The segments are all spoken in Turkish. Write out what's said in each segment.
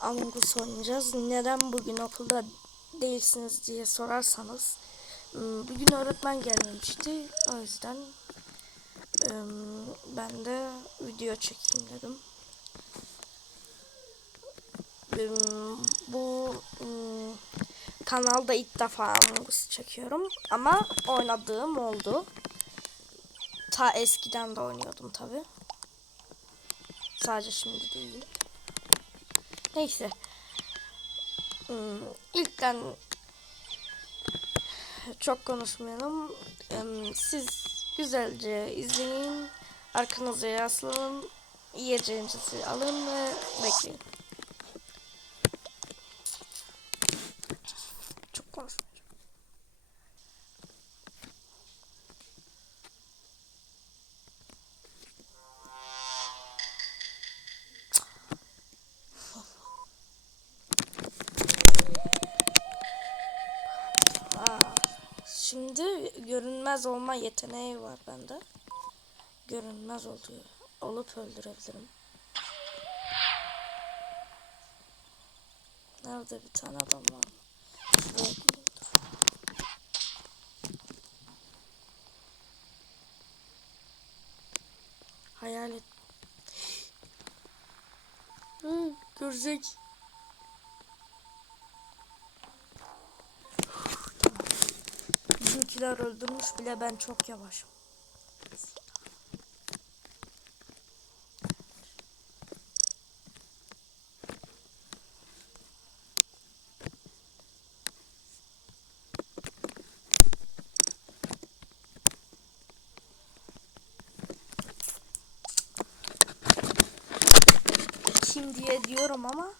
Among oynayacağız. Neden bugün okulda değilsiniz diye sorarsanız bugün öğretmen gelmemişti. O yüzden ben de video çekeyim dedim. Im, Bu kanalda ilk defa Among çekiyorum ama oynadığım oldu. Ta eskiden de oynuyordum tabi. Sadece şimdi değil. Neyse. Hmm, ilkten çok konuşmayalım. Siz güzelce izleyin. Arkanıza yaslanın. Yiyeceğinizi alın ve bekleyin. Görünmez olma yeteneği var bende. Görünmez oluyor. Olup öldürebilirim. Nerede bir tane adam var? Hayalet. Hı, görecek. Bizimkiler öldürmüş bile ben çok yavaşım. Kim diye diyorum ama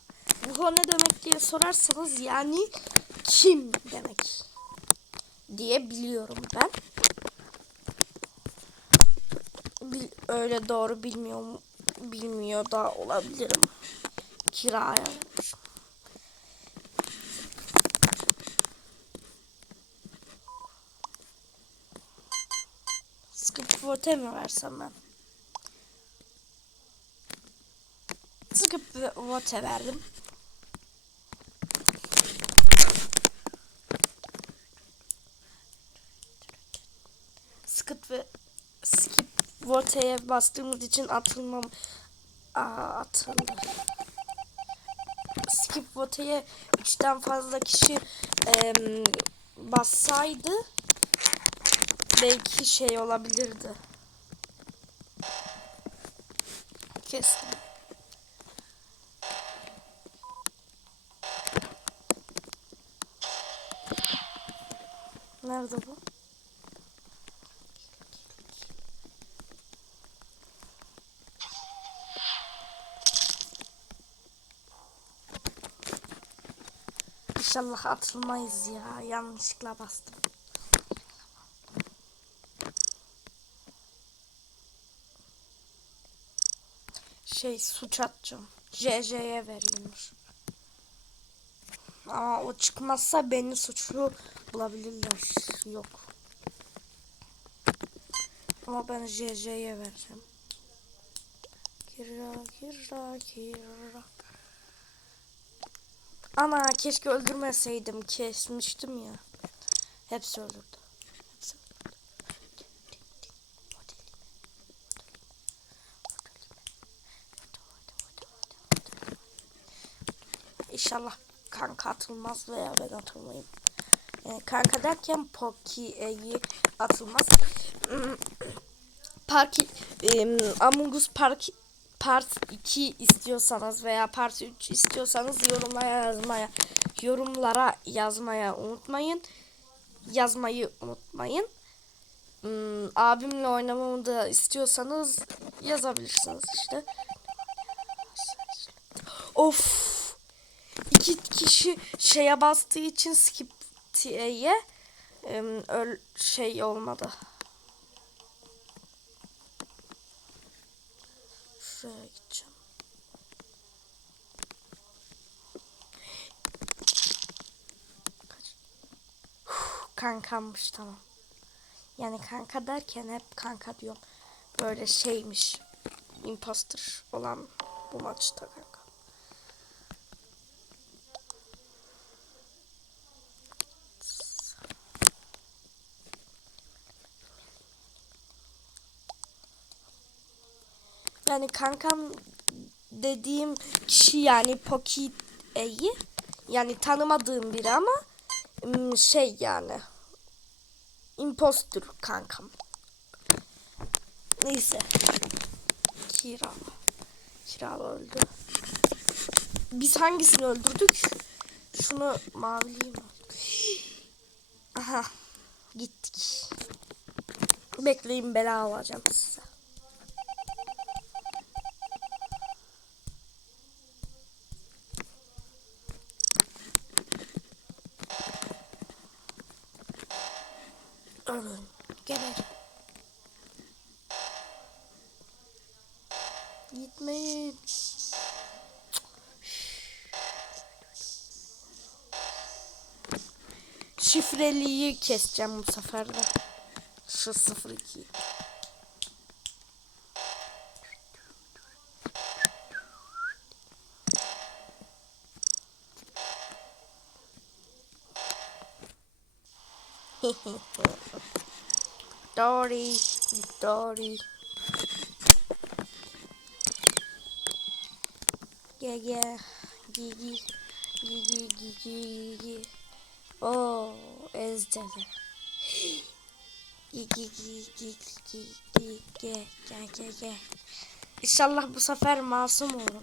bu ne demek diye sorarsanız yani kim demek diye biliyorum ben. Bil- öyle doğru bilmiyorum bilmiyor da olabilirim. Kiraya vermişim. Skip vote mi versem ben? Skip vote verdim. skip ve skip vote'ye bastığımız için atılmam Aa, atıldı. Skip vote'ye üçten fazla kişi em, bassaydı belki şey olabilirdi. Kestim. Nerede bu? İnşallah atılmayız ya. Yanlışlıkla bastım. Şey suç atacağım. JJ'ye veriyormuş. Ama o çıkmazsa beni suçlu bulabilirler. Yok. Ama ben JJ'ye vereceğim. Kira kira kira. Ana keşke öldürmeseydim. Kesmiştim ya. Hepsi öldürdü. İnşallah kanka atılmaz veya ben atılmayayım. Yani kanka derken Poki'yi atılmaz. Hmm, Park em, Among Us Park Part 2 istiyorsanız veya Part 3 istiyorsanız yorumlara yazmaya yorumlara yazmaya unutmayın. Yazmayı unutmayın. Hmm, abimle oynamamı da istiyorsanız yazabilirsiniz işte. Of. İki kişi şeye bastığı için skip diye şey olmadı. kankammış tamam. Yani kanka derken hep kanka diyorum. Böyle şeymiş. Imposter olan bu maçta kanka. Yani kankam dediğim kişi yani Poki E'yi yani tanımadığım biri ama şey yani impostor kankam. Neyse. Kira. Kira öldü. Biz hangisini öldürdük? Şunu maviliği mi? Aha. Gittik. Bekleyin bela alacağım size. Ölün. Geber. Gitmeyin. Şifreliyi keseceğim bu sefer de. Şu 02. Dory, Dory. Yeah, yeah. Gigi, Gigi, Gigi, Gigi. Oh, ezdi. Gigi, Gigi, Gigi, Gigi, gel, gel, gel, gel. İnşallah bu sefer masum olurum.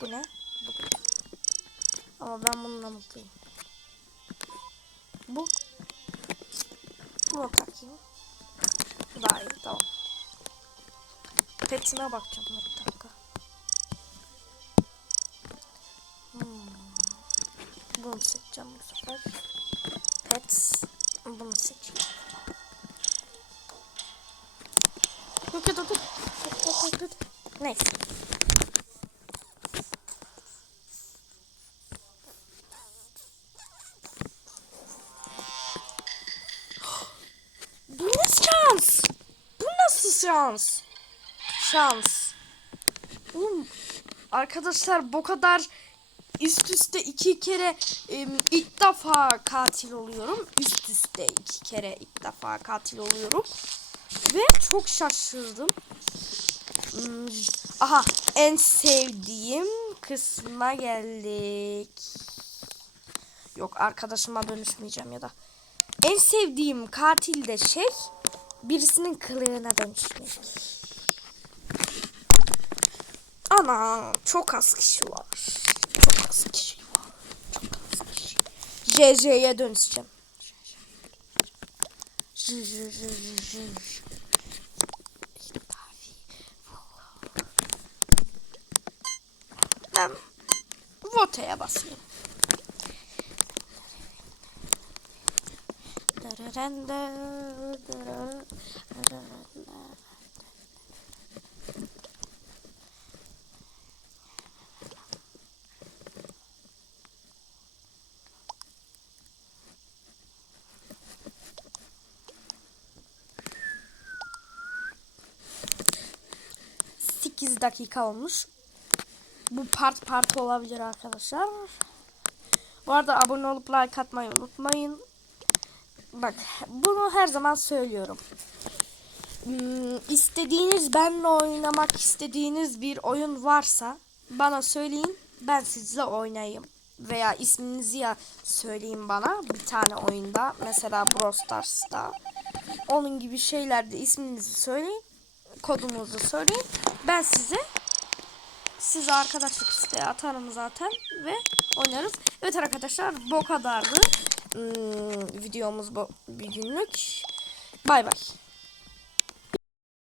Bu ne? Bu. Ama ben bununla mutluyum. Bu. Bunu takayım. Daha iyi tamam. Petime bakacağım bir dakika. Hmm. Bunu seçeceğim bu sefer. Pets. Bunu seçeyim. Yok yok dur. Neyse. Şans? Şans. Oğlum, arkadaşlar bu kadar üst üste iki kere ilk defa katil oluyorum. Üst üste iki kere ilk defa katil oluyorum. Ve çok şaşırdım. Hmm, Aha en sevdiğim kısma geldik. Yok arkadaşıma dönüşmeyeceğim ya da. En sevdiğim katil de şey birisinin kılığına dönüşmüş. Ana çok az kişi var. Çok az kişi var. Çok az kişi. JJ'ye dönüşeceğim. Ben Vote'ye basayım. 8 dakika olmuş. Bu part part olabilir arkadaşlar. Bu arada abone olup like atmayı unutmayın. Bak bunu her zaman söylüyorum. Hmm, istediğiniz benle oynamak istediğiniz bir oyun varsa bana söyleyin ben sizle oynayayım. Veya isminizi ya söyleyin bana bir tane oyunda mesela Brawl Stars'ta onun gibi şeylerde isminizi söyleyin kodunuzu söyleyin ben size size arkadaşlık isteği atarım zaten ve oynarız. Evet arkadaşlar bu kadardı. Hmm, videomuz bu bir günlük. Bay bay.